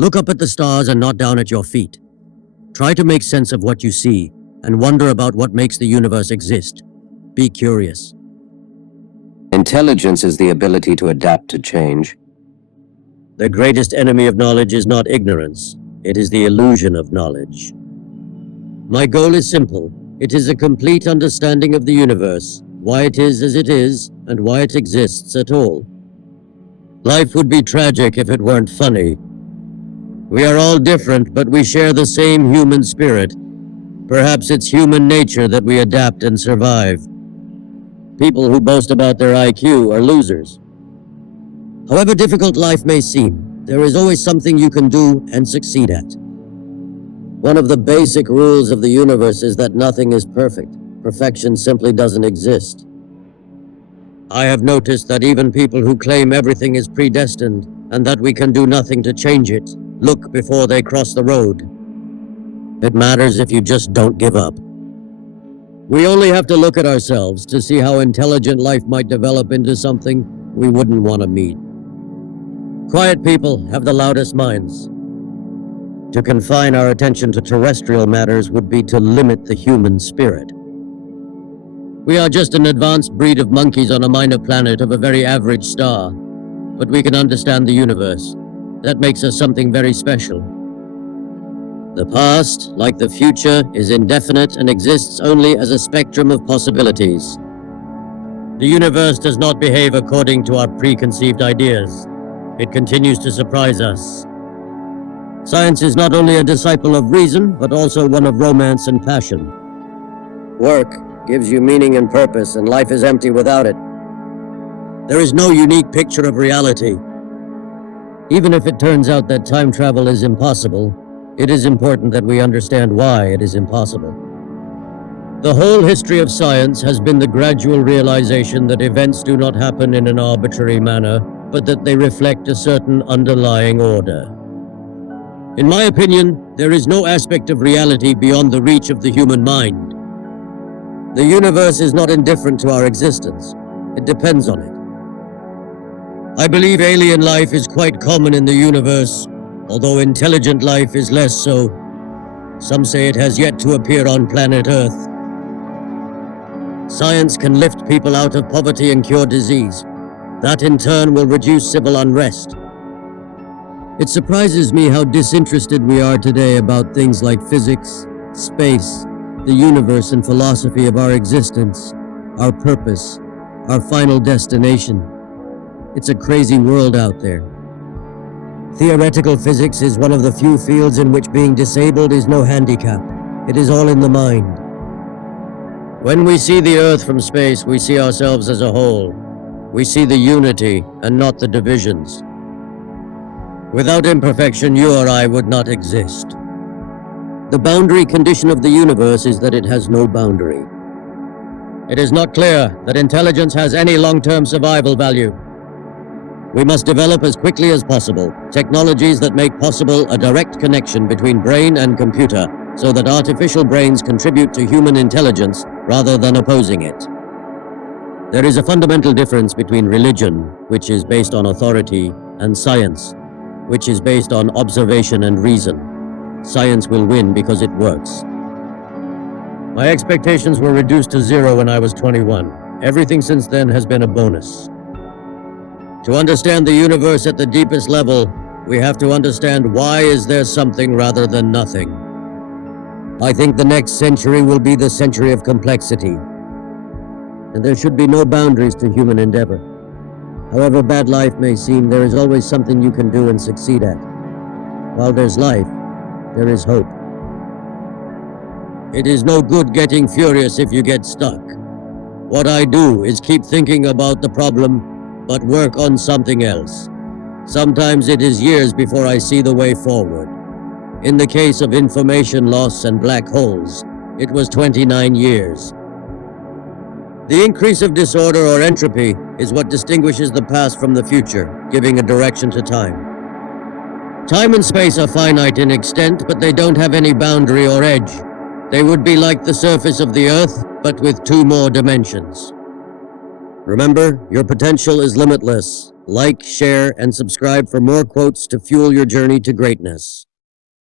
Look up at the stars and not down at your feet. Try to make sense of what you see and wonder about what makes the universe exist. Be curious. Intelligence is the ability to adapt to change. The greatest enemy of knowledge is not ignorance. It is the illusion of knowledge. My goal is simple. It is a complete understanding of the universe, why it is as it is, and why it exists at all. Life would be tragic if it weren't funny. We are all different, but we share the same human spirit. Perhaps it's human nature that we adapt and survive. People who boast about their IQ are losers. However difficult life may seem, there is always something you can do and succeed at. One of the basic rules of the universe is that nothing is perfect. Perfection simply doesn't exist. I have noticed that even people who claim everything is predestined and that we can do nothing to change it, look before they cross the road. It matters if you just don't give up. We only have to look at ourselves to see how intelligent life might develop into something we wouldn't want to meet. Quiet people have the loudest minds. To confine our attention to terrestrial matters would be to limit the human spirit. We are just an advanced breed of monkeys on a minor planet of a very average star, but we can understand the universe. That makes us something very special. The past, like the future, is indefinite and exists only as a spectrum of possibilities. The universe does not behave according to our preconceived ideas. It continues to surprise us. Science is not only a disciple of reason, but also one of romance and passion. Work gives you meaning and purpose, and life is empty without it. There is no unique picture of reality. Even if it turns out that time travel is impossible, it is important that we understand why it is impossible. The whole history of science has been the gradual realization that events do not happen in an arbitrary manner, but that they reflect a certain underlying order. In my opinion, there is no aspect of reality beyond the reach of the human mind. The universe is not indifferent to our existence. It depends on it. I believe alien life is quite common in the universe, although intelligent life is less so. Some say it has yet to appear on planet Earth. Science can lift people out of poverty and cure disease. That in turn will reduce civil unrest. It surprises me how disinterested we are today about things like physics, space, the universe and philosophy of our existence, our purpose, our final destination. It's a crazy world out there. Theoretical physics is one of the few fields in which being disabled is no handicap. It is all in the mind. When we see the Earth from space, we see ourselves as a whole. We see the unity and not the divisions. Without imperfection, you or I would not exist. The boundary condition of the universe is that it has no boundary. It is not clear that intelligence has any long-term survival value. We must develop as quickly as possible technologies that make possible a direct connection between brain and computer, so that artificial brains contribute to human intelligence rather than opposing it. There is a fundamental difference between religion, which is based on authority, and science, which is based on observation and reason. Science will win because it works. My expectations were reduced to zero when I was 21. Everything since then has been a bonus. To understand the universe at the deepest level, we have to understand why is there something rather than nothing. I think the next century will be the century of complexity, and there should be no boundaries to human endeavor. However bad life may seem, there is always something you can do and succeed at. While there's life, there is hope. It is no good getting furious if you get stuck. What I do is keep thinking about the problem, but work on something else. Sometimes it is years before I see the way forward. In the case of information loss and black holes, it was 29 years. The increase of disorder or entropy is what distinguishes the past from the future, giving a direction to time. Time and space are finite in extent, but they don't have any boundary or edge. They would be like the surface of the Earth, but with 2 more dimensions. Remember, your potential is limitless. Like, share, and subscribe for more quotes to fuel your journey to greatness.